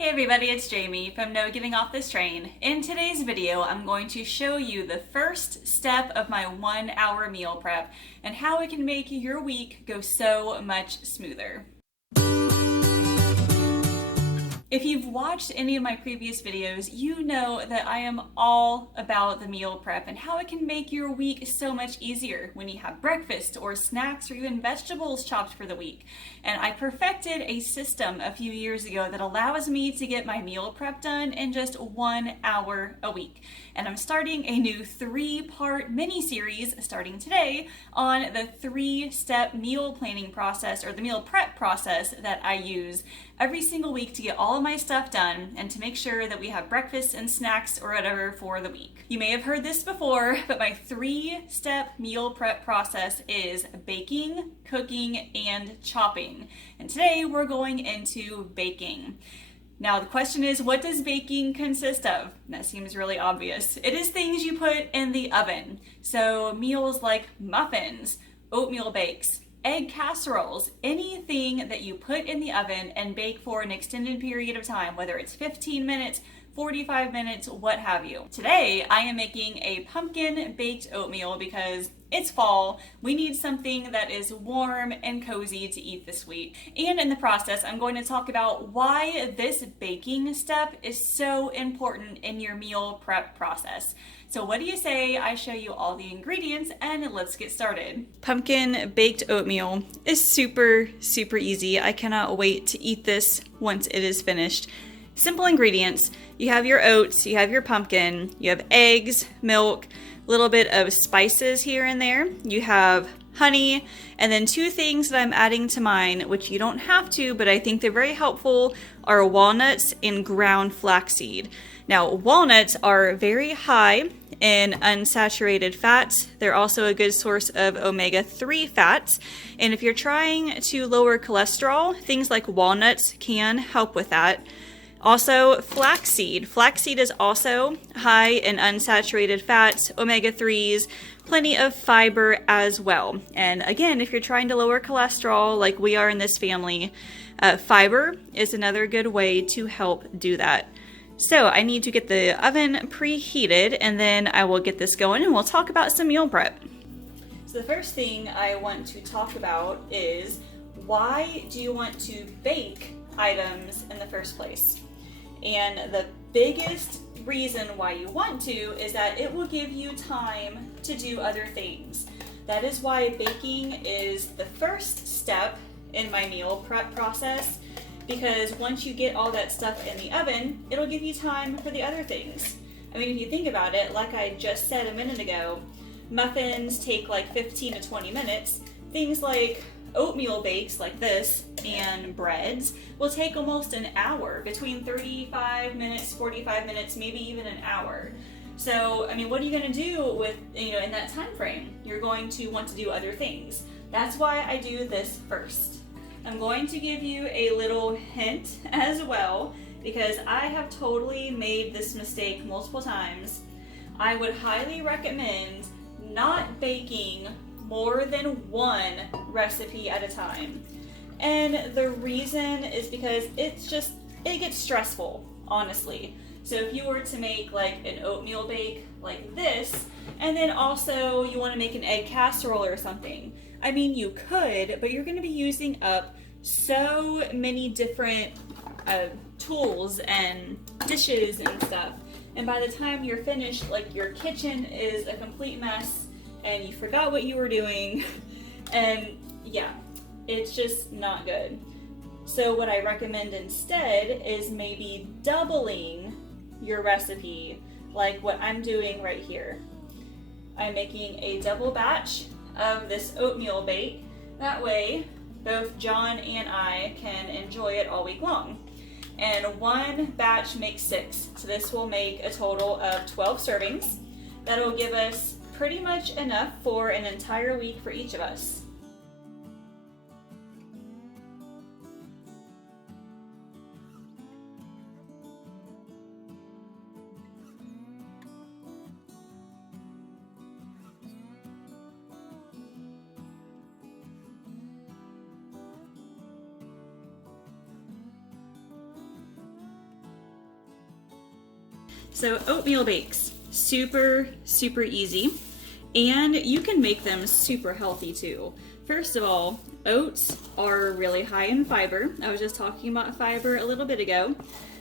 Hey everybody, it's Jamie from No Getting Off This Train. In today's video, I'm going to show you the first step of my 1 hour meal prep and how it can make your week go so much smoother. If you've watched any of my previous videos, you know that I am all about the meal prep and how it can make your week so much easier when you have breakfast or snacks or even vegetables chopped for the week. And I perfected a system a few years ago that allows me to get my meal prep done in just 1 hour a week. And I'm starting a new 3-part mini-series starting today on the 3-step meal planning process or the meal prep process that I use every single week to get all of my stuff done and to make sure that we have breakfast and snacks or whatever for the week. You may have heard this before, but my 3-step meal prep process is baking, cooking, and chopping. And today we're going into baking. Now the question is, what does baking consist of? That seems really obvious. It is things you put in the oven. So meals like muffins, oatmeal bakes, egg casseroles, anything that you put in the oven and bake for an extended period of time, whether it's 15 minutes, 45 minutes, what have you. Today, I am making a pumpkin baked oatmeal because it's fall. We need something that is warm and cozy to eat this week. And in the process, I'm going to talk about why this baking step is so important in your meal prep process. So what do you say I show you all the ingredients and let's get started. Pumpkin baked oatmeal is super easy. I cannot wait to eat this once it is finished. Simple ingredients. You have your oats, you have your pumpkin, you have eggs, milk, a little bit of spices here and there. You have honey, and then 2 things that I'm adding to mine, which you don't have to, but I think they're very helpful, are walnuts and ground flaxseed. Now, walnuts are very high in unsaturated fats. They're also a good source of omega-3 fats. And if you're trying to lower cholesterol, things like walnuts can help with that. Also, flaxseed. Flaxseed is also high in unsaturated fats, omega-3s, plenty of fiber as well. And again, if you're trying to lower cholesterol like we are in this family, fiber is another good way to help do that. So I need to get the oven preheated and then I will get this going and we'll talk about some meal prep. So the first thing I want to talk about is, why do you want to bake items in the first place? And the biggest reason why you want to is that it will give you time to do other things. That is why baking is the first step in my meal prep process, because once you get all that stuff in the oven, it'll give you time for the other things. I mean, if you think about it, like I just said a minute ago, muffins take like 15 to 20 minutes. Things like oatmeal bakes like this and breads will take almost an hour, between 35 minutes, 45 minutes, maybe even an hour. So, I mean, what are you going to do with, in that time frame? You're going to want to do other things. That's why I do this first. I'm going to give you a little hint as well, because I have totally made this mistake multiple times. I would highly recommend not baking more than 1 recipe at a time. And the reason is because it gets stressful, honestly. So if you were to make like an oatmeal bake like this, and then also you want to make an egg casserole or something, I mean, you could, but you're going to be using up so many different tools and dishes and stuff. And by the time you're finished, like, your kitchen is a complete mess and you forgot what you were doing. And yeah, it's just not good. So what I recommend instead is maybe doubling your recipe, like what I'm doing right here. I'm making a double batch of this oatmeal bake. That way, both John and I can enjoy it all week long. And 1 batch makes 6. So this will make a total of 12 servings. That'll give us pretty much enough for an entire week for each of us. So oatmeal bakes, super easy, and you can make them super healthy too. First of all, oats are really high in fiber. I was just talking about fiber a little bit ago.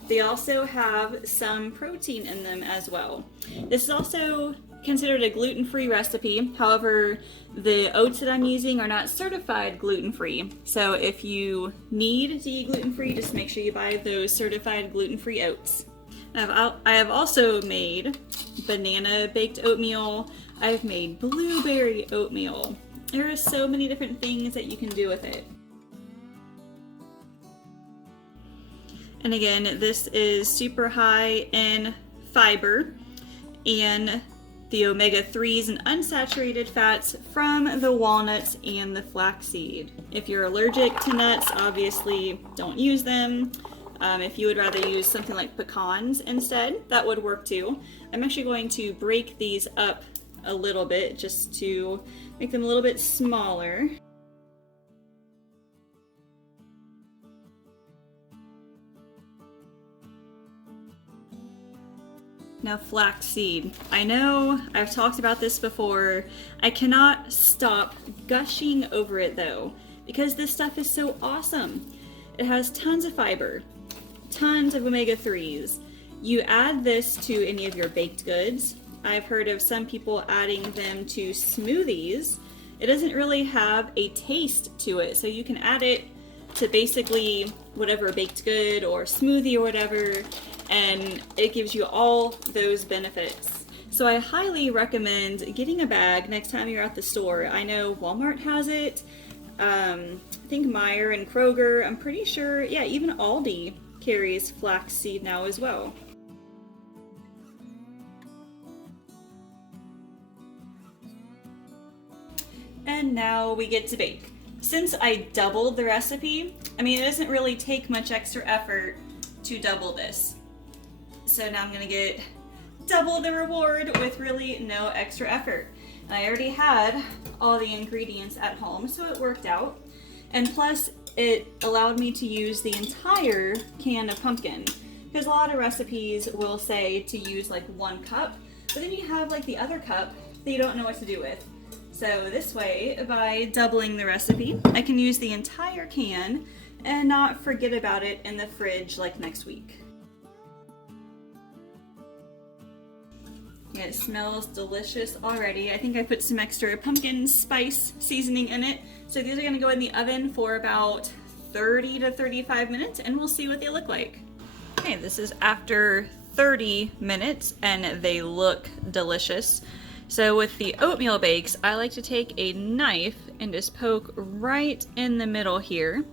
They also have some protein in them as well. This is also considered a gluten-free recipe. However, the oats that I'm using are not certified gluten-free. So if you need to eat gluten-free, just make sure you buy those certified gluten-free oats. I have also made banana baked oatmeal. I've made blueberry oatmeal. There are so many different things that you can do with it. And again, this is super high in fiber and the omega-3s and unsaturated fats from the walnuts and the flaxseed. If you're allergic to nuts, obviously don't use them. If you would rather use something like pecans instead, that would work too. I'm actually going to break these up a little bit just to make them a little bit smaller. Now flaxseed. I know I've talked about this before. I cannot stop gushing over it though, because this stuff is so awesome. It has tons of fiber, tons of omega-3s. You add this to any of your baked goods. I've heard of some people adding them to smoothies. It doesn't really have a taste to it, so you can add it to basically whatever baked good or smoothie or whatever, and it gives you all those benefits. So I highly recommend getting a bag next time you're at the store. I know Walmart has it, I think Meijer and Kroger, I'm pretty sure, yeah, even Aldi carries flaxseed now as well. And now we get to bake. Since I doubled the recipe, I mean, it doesn't really take much extra effort to double this. So now I'm gonna get double the reward with really no extra effort. And I already had all the ingredients at home, so it worked out. And plus, it allowed me to use the entire can of pumpkin, because a lot of recipes will say to use like 1 cup, but then you have like the other cup that you don't know what to do with. So this way, by doubling the recipe, I can use the entire can and not forget about it in the fridge like next week. Yeah, it smells delicious already. I think I put some extra pumpkin spice seasoning in it. So these are gonna go in the oven for about 30 to 35 minutes and we'll see what they look like. Okay, this is after 30 minutes and they look delicious. So with the oatmeal bakes, I like to take a knife and just poke right in the middle here.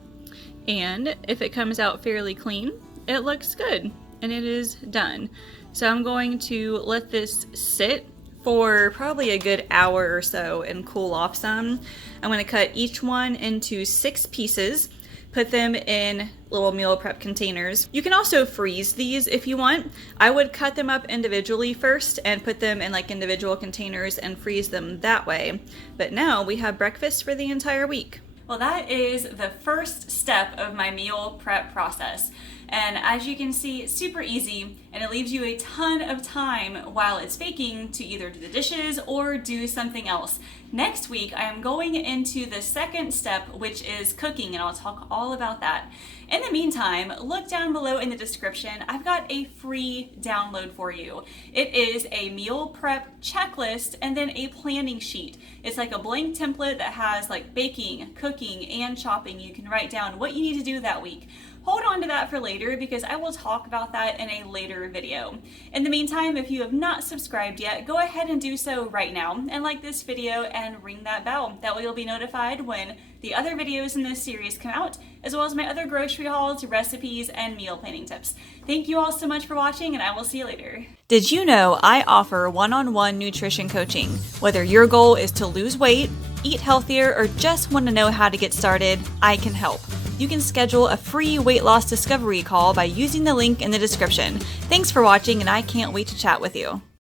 And if it comes out fairly clean, it looks good and it is done. So I'm going to let this sit for probably a good hour or so and cool off some. I'm going to cut each one into 6 pieces, put them in little meal prep containers. You can also freeze these if you want. I would cut them up individually first and put them in like individual containers and freeze them that way. But now we have breakfast for the entire week. Well, that is the first step of my meal prep process. And as you can see, it's super easy and it leaves you a ton of time while it's baking to either do the dishes or do something else. Next week, I am going into the second step, which is cooking, and I'll talk all about that. In the meantime, look down below in the description. I've got a free download for you. It is a meal prep checklist and then a planning sheet. It's like a blank template that has like baking, cooking, and chopping. You can write down what you need to do that week. Hold on to that for later because I will talk about that in a later video. In the meantime, if you have not subscribed yet, go ahead and do so right now and like this video and ring that bell. That way you'll be notified when the other videos in this series come out, as well as my other grocery hauls, recipes, and meal planning tips. Thank you all so much for watching, and I will see you later. Did you know I offer one-on-one nutrition coaching? Whether your goal is to lose weight, eat healthier, or just want to know how to get started, I can help. You can schedule a free weight loss discovery call by using the link in the description. Thanks for watching, and I can't wait to chat with you.